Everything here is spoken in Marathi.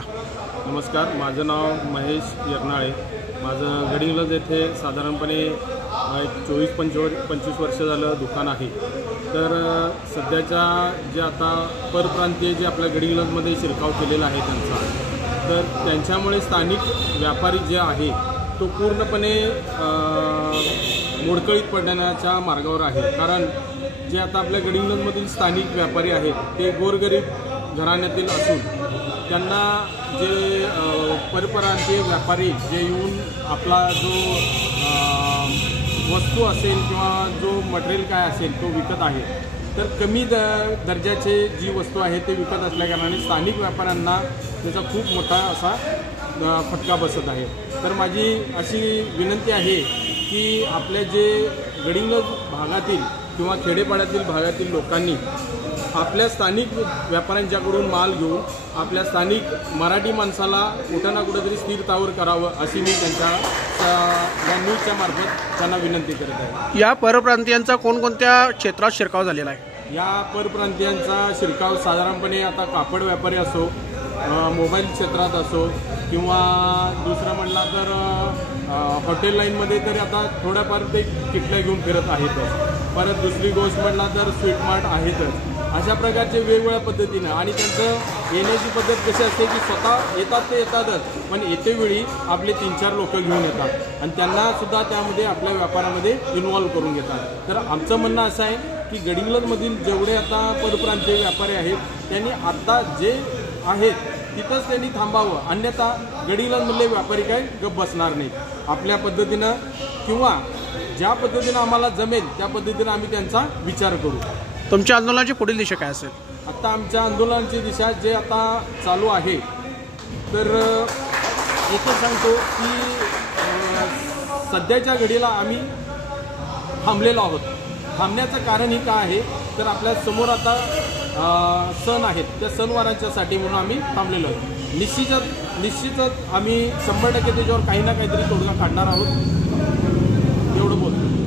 नमस्कार, माझं नाव महेश यरनाळे। माझं गडिंग्लज येथे साधारणपणे 24-25 वर्ष झालं दुकान आहे। तर सध्याच्या जे आता परप्रांतीय जे आपल्या गडिंग्लजमध्ये शिरकाव केलेला आहे त्यांचा, तर त्यांच्यामुळे स्थानिक व्यापारी जे आहे तो पूर्णपणे मोडकळीत पडण्याच्या मार्गावर आहे। कारण जे आता आपल्या गडिंग्लजमधील स्थानिक व्यापारी आहेत ते गोरगरीब घराण्यातील असून त्यांना जे परप्रांतीय व्यापारी जे येऊन आपला जो वस्तू असेल किंवा जो मटेरियल काय असेल तो विकत आहे, तर कमी दर्जाचे जी वस्तू आहे ते विकत असल्याकारणाने स्थानिक व्यापाऱ्यांना त्याचा खूप मोठा असा फटका बसत आहे। तर माझी अशी विनंती आहे की आपल्या जे गडिंग्लज भागातील किंवा खेडेपाड्यातील भागातील लोकांनी आपल्या स्थानिक व्यापाऱ्यांच्याकडून माल घेऊन आपल्या स्थानिक मराठी माणसाला कुठं ना कुठंतरी स्थिरतावर करावं अशी मी त्यांच्या या न्यूजच्या मार्फत त्यांना विनंती करत आहे। या परप्रांतीयांचा कोणकोणत्या क्षेत्रात शिरकाव झालेला आहे? या परप्रांतीयांचा शिरकाव साधारणपणे आता कापड व्यापारी असो, मोबाईल क्षेत्रात असो किंवा दुसरं म्हणला तर हॉटेल लाईनमध्ये तरी आता थोड्याफार ते किटल्या घेऊन फिरत आहेतच। परत दुसरी गोष्ट म्हणला तर स्वीट मार्ट आहेतच। अशा प्रकारचे वेगवेगळ्या पद्धतीनं आणि त्यांचं येण्याची पद्धत कशी असते की स्वतः येतात ते येतातच, पण येतेवेळी आपले 3-4 लोक घेऊन येतात आणि त्यांनासुद्धा त्यामध्ये आपल्या व्यापारामध्ये इन्व्हॉल्व करून घेतात। तर आमचं म्हणणं असं आहे की गडिंग्लजमधील जेवढे आता परप्रांतीय व्यापारी आहेत त्यांनी आत्ता जे आहेत तिथंच त्यांनी थांबावं, अन्यथा गडिंग्लजमधले व्यापारी काय गप्प बसणार नाहीत। आपल्या पद्धतीनं किंवा ज्या पद्धतीनं आम्हाला जमेल त्या पद्धतीनं आम्ही त्यांचा विचार करू। तुमच्या आंदोलनाची पुढील दिशा काय असेल? आता आमच्या आंदोलनाची दिशा जे आता चालू आहे, तर एकच सांगतो की सध्याच्या घडीला आम्ही थांबलेलो आहोत। थांबण्याचं कारण ही काय आहे तर आपल्या समोर आता सण आहेत, त्या सणवारांच्यासाठी म्हणून आम्ही थांबलेलो आहोत। निश्चितच आम्ही 100% त्याच्यावर काही ना काहीतरी तोडगा काढणार आहोत, एवढं बोलतो।